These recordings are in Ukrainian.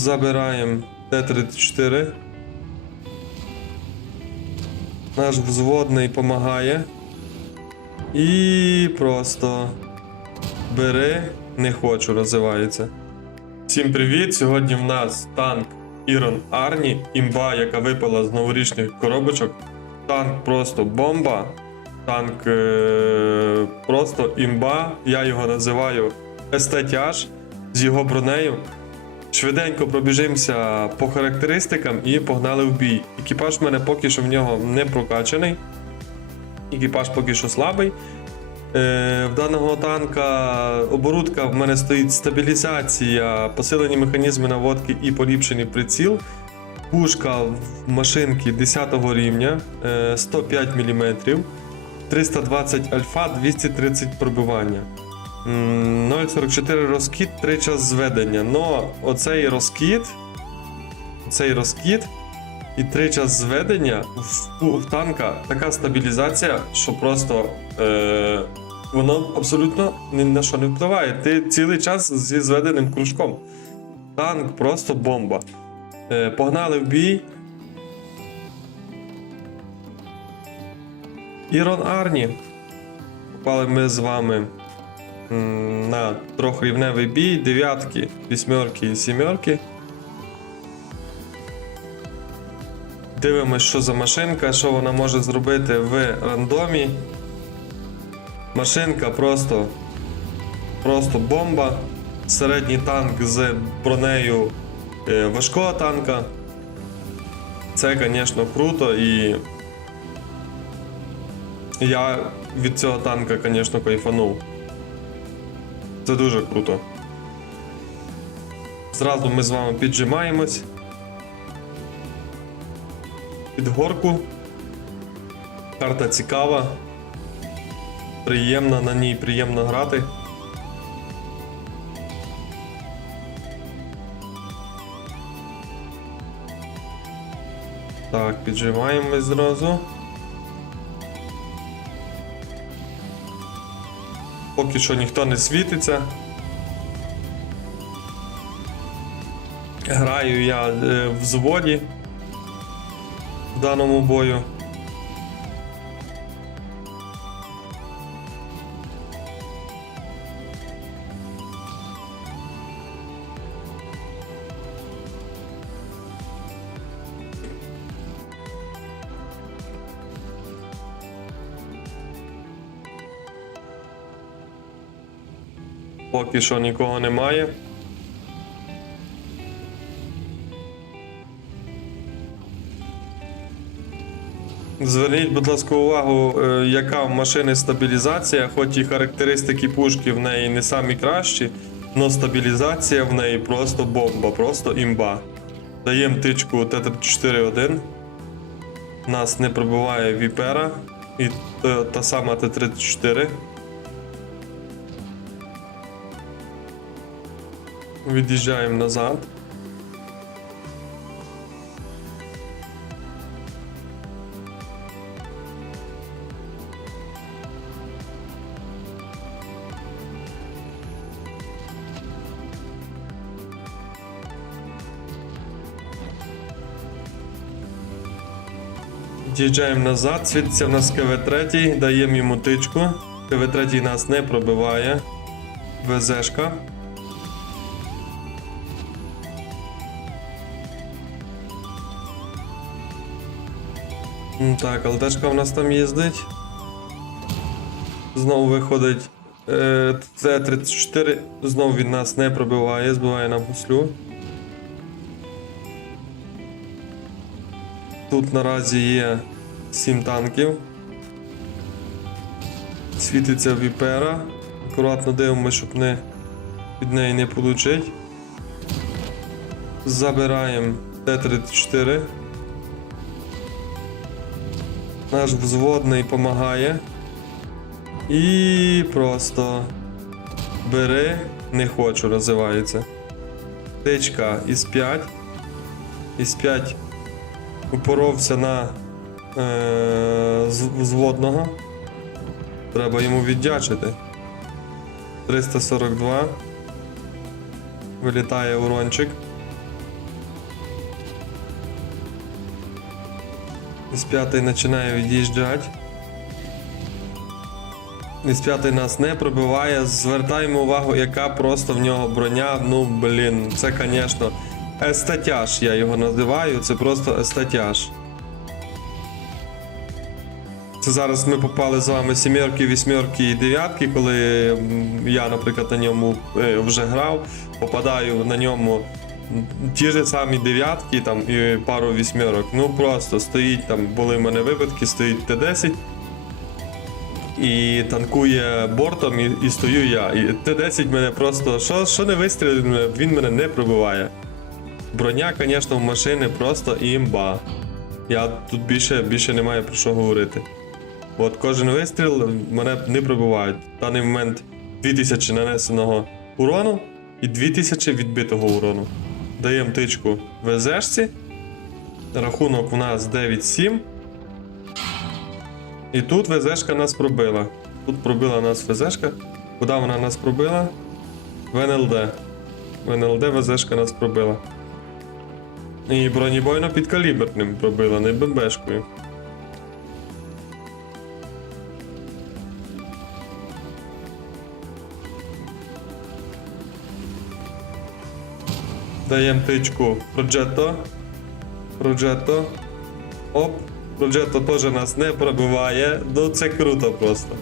Забираємо Т-34. Наш взводний допомагає. І просто бери, не хочу, називається. Всім привіт! Сьогодні в нас танк Ірон Арні, імба, яка випала з новорічних коробочок. Танк просто бомба. Танк е- просто імба. Я його називаю естетяж з його бронею. Швиденько пробіжимося по характеристикам і погнали в бій. Екіпаж в мене поки що в нього не прокачаний. Екіпаж поки що слабий. Е, в даного танка оборудка в мене стоїть стабілізація, посилені механізми наводки і поліпшений приціл. Пушка в машинки 10 рівня, е, 105 мм, 320 альфа, 230 пробивання. М, 0,44 розкид, 3 час зведення. Но оцей розкид, цей розкид і 3 час зведення в, в танка така стабілізація, що просто е, воно абсолютно ні на що не впливає. Ти цілий час зі зведеним кружком. Танк просто бомба. Е, погнали в бій. Ірон Арні. Попали ми з вами на трьохрівневий бій, дев'ятки, вісьмерки і сімерки. Дивимось, що за машинка, що вона може зробити в рандомі. Машинка просто, просто бомба. Середній танк з бронею е, важкого танка. Це, звісно, круто і я від цього танка, звісно, кайфанув. Це дуже круто. Зразу ми з вами піджимаємось. Під горку. Карта цікава. Приємна, на ній приємно грати. Так, піджимаємось зразу. Поки що ніхто не світиться. Граю я е, в зводі в даному бою. Поки що нікого немає. Зверніть, будь ласка, увагу, е, яка в машини стабілізація, хоч і характеристики пушки в неї не самі кращі, але стабілізація в неї просто бомба, просто імба. Даємо тичку Т-34-1. Нас не пробиває Віпера і та, та сама Т-34. Від'їжджаємо назад. Від'їжджаємо назад, світиться в нас КВ-3, даємо йому тичку. КВ-3 нас не пробиває. ВЗшка. Так, ЛТшка в нас там їздить. Знову виходить е, Т-34, знову він нас не пробиває, збиває на гуслю. Тут наразі є 7 танків. Світиться Віпера. Акуратно дивимося, щоб не від неї не получить. Забираємо Т-34. Наш взводний допомагає. І просто бери, не хочу, називається. Тичка із 5. Із 5 упоровся на е, взводного. Треба йому віддячити. 342. Вилітає урончик. Із п'ятий починає від'їжджати. Із п'ятий нас не пробиває. Звертаємо увагу, яка просто в нього броня. Ну, блін, це, звісно, естетяж, я його називаю. Це просто естетяж. Це зараз ми попали з вами сімерки, вісьмерки і дев'ятки, коли я, наприклад, на ньому е, вже грав, попадаю на ньому ті ж самі дев'ятки там, і пару вісьмерок. Ну просто стоїть там, були в мене випадки, стоїть Т-10 і танкує бортом, і, і стою я. І Т-10 мене просто, що, що не вистрілив, він мене не пробиває. Броня, звісно, в машини просто імба. Я тут більше, більше не маю про що говорити. От кожен вистріл мене не пробивають. В даний момент 2000 нанесеного урону і 2000 відбитого урону. Даємо тичку ВЗшці. Рахунок у нас 9-7. І тут везешка нас пробила. Тут пробила нас везешка. Куди вона нас пробила? В НЛД. В НЛД везешка нас пробила. І бронебойно підкаліберним пробила, не БМБшкою. Даємо тичку Progetto. Progetto. Оп. Progetto теж нас не пробиває. Ну це круто просто.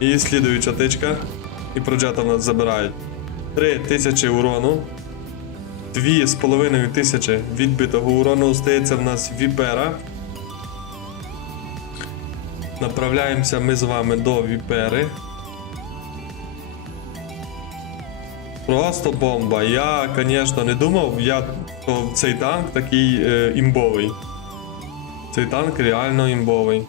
І слідуюча тичка. І Progetto нас забирають. 3000 урону. 2,5 тисячі відбитого урону остається в нас Віпера. Направляємося ми з вами до Віпери. Просто бомба. Я, звісно, не думав, я, що цей танк такий е, імбовий. Цей танк реально імбовий.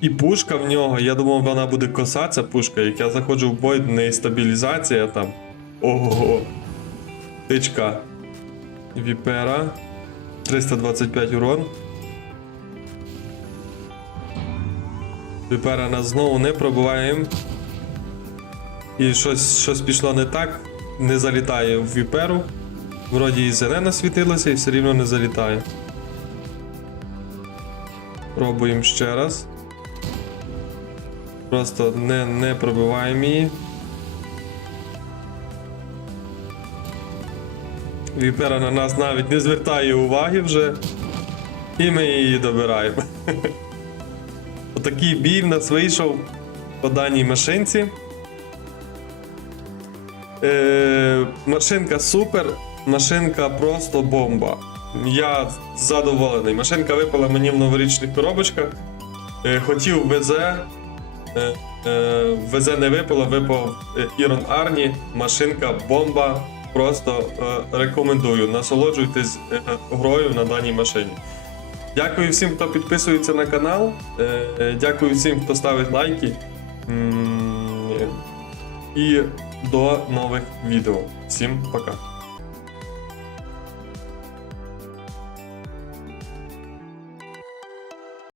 І пушка в нього, я думав, вона буде коса, ця пушка. Як я заходжу в бой, в неї стабілізація там. Ого. Тичка. Віпера. 325 урон. Віпера нас знову не пробиваємо. І щось, щось пішло не так. Не залітає в віперу. Вроді і зелено світилося, і все рівно не залітає. Пробуємо ще раз. Просто не, не пробиваємо її. Віпера на нас навіть не звертає уваги вже. І ми її добираємо. Отакий бій в нас вийшов по даній машинці. Е, машинка супер, машинка просто бомба. Я задоволений. Машинка випала мені в новорічних коробочках. Е, хотів ВЗ. Е, е, ВЗ не випало, випав е, Ірон Арні. Машинка бомба. Просто е, рекомендую. Насолоджуйтесь е, грою на даній машині. Дякую всім, хто підписується на канал. Е, е, Дякую всім, хто ставить лайки. І до нових відео. Всім пока.